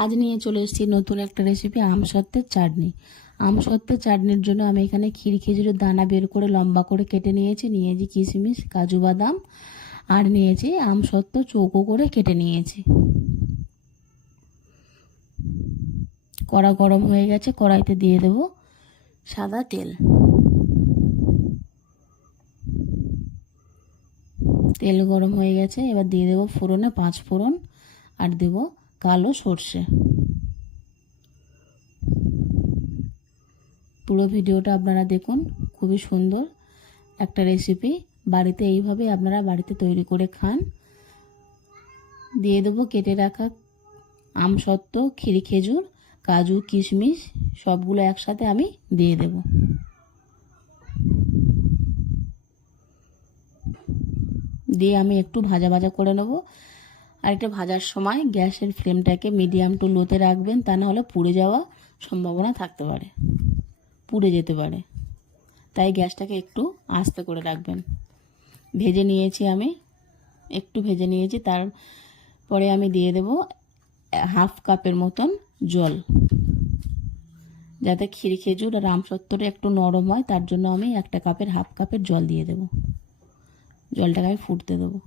আজ নিয়ে চলে এসেছি নতুন একটা রেসিপি, আমসত্ত্বের চাটনি। আমসত্ত্বের চাটনির জন্য আমি এখানে ক্ষীর খেজুরের দানা বের করে লম্বা করে কেটে নিয়েছি কিশমিশ, কাজু বাদাম, আর নিয়েছি আমসত্ত্ব চৌকো করে কেটে নিয়েছি। কড়া গরম হয়ে গেছে, কড়াইতে দিয়ে দেব সাদা তেল। তেল গরম হয়ে গেছে, এবার দিয়ে দেবো ফোড়নে 5 ফোড়ন আর দেব কালো সর্ষে। পুরো ভিডিওটা আপনারা দেখুন, খুবই সুন্দর একটা রেসিপি। বাড়িতে এইভাবে আপনারা বাড়িতে তৈরি করে খান। দিয়ে দেবো কেটে রাখা আমসত্ত্ব, ক্ষীর খেজুর, কাজু, কিশমিশ সবগুলো একসাথে আমি দিয়ে দেব। দিয়ে আমি একটু ভাজা ভাজা করে নেব। আর এটা ভাজার সময় গ্যাসের ফ্লেমটাকে মিডিয়াম টু লোতে রাখবেন, তা না হলে পুড়ে যাওয়া সম্ভাবনা থাকতে পারে, পুড়ে যেতে পারে। তাই গ্যাসটাকে একটু আস্তে করে রাখবেন। ভেজে নিয়েছি আমি, একটু ভেজে নিয়েছি। তারপরে আমি দিয়ে দেব হাফ কাপের মতন জল, যাতে ক্ষীর খেজুর আর আমসত্ত্বটা একটু নরম হয়, তার জন্য আমি একটা কাপের হাফ কাপের জল দিয়ে দেব। জলটাকে আমি ফুটতে দেবো।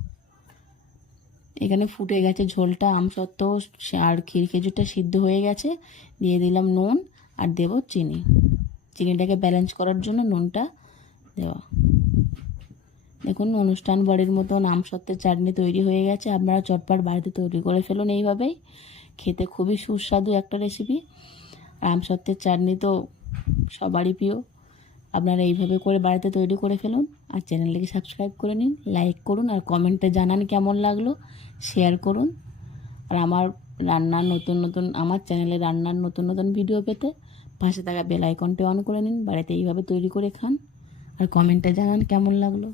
এখানে ফুটে গেছে ঝোলটা, আমসত্ত্ব আর ক্ষীর খেজুরটা সিদ্ধ হয়ে গেছে। দিয়ে দিলাম নুন আর দেব চিনি। চিনিটাকে ব্যালেন্স করার জন্য নুনটা দেওয়া। দেখুন, অনুষ্ঠান বাড়ির মতন আমসত্ত্বের চাটনি তৈরি হয়ে গেছে। আপনারা চটপট বাড়িতে তৈরি করে ফেলুন। এইভাবেই খেতে খুবই সুস্বাদু একটা রেসিপি। আর আমসত্ত্বের চাটনি তো সবারই প্রিয়। আপনারা এইভাবে করে বাড়িতে তৈরি করে ফেলুন। আর চ্যানেলটিকে সাবস্ক্রাইব করে নিন, লাইক করুন, আর কমেন্টে জানান কেমন লাগলো, শেয়ার করুন। আর আমার চ্যানেলে রান্নার নতুন নতুন ভিডিও পেতে পাশে থাকা বেল আইকনটি অন করে নিন। বাড়িতে এইভাবে তৈরি করে খান আর কমেন্টে জানান কেমন লাগলো।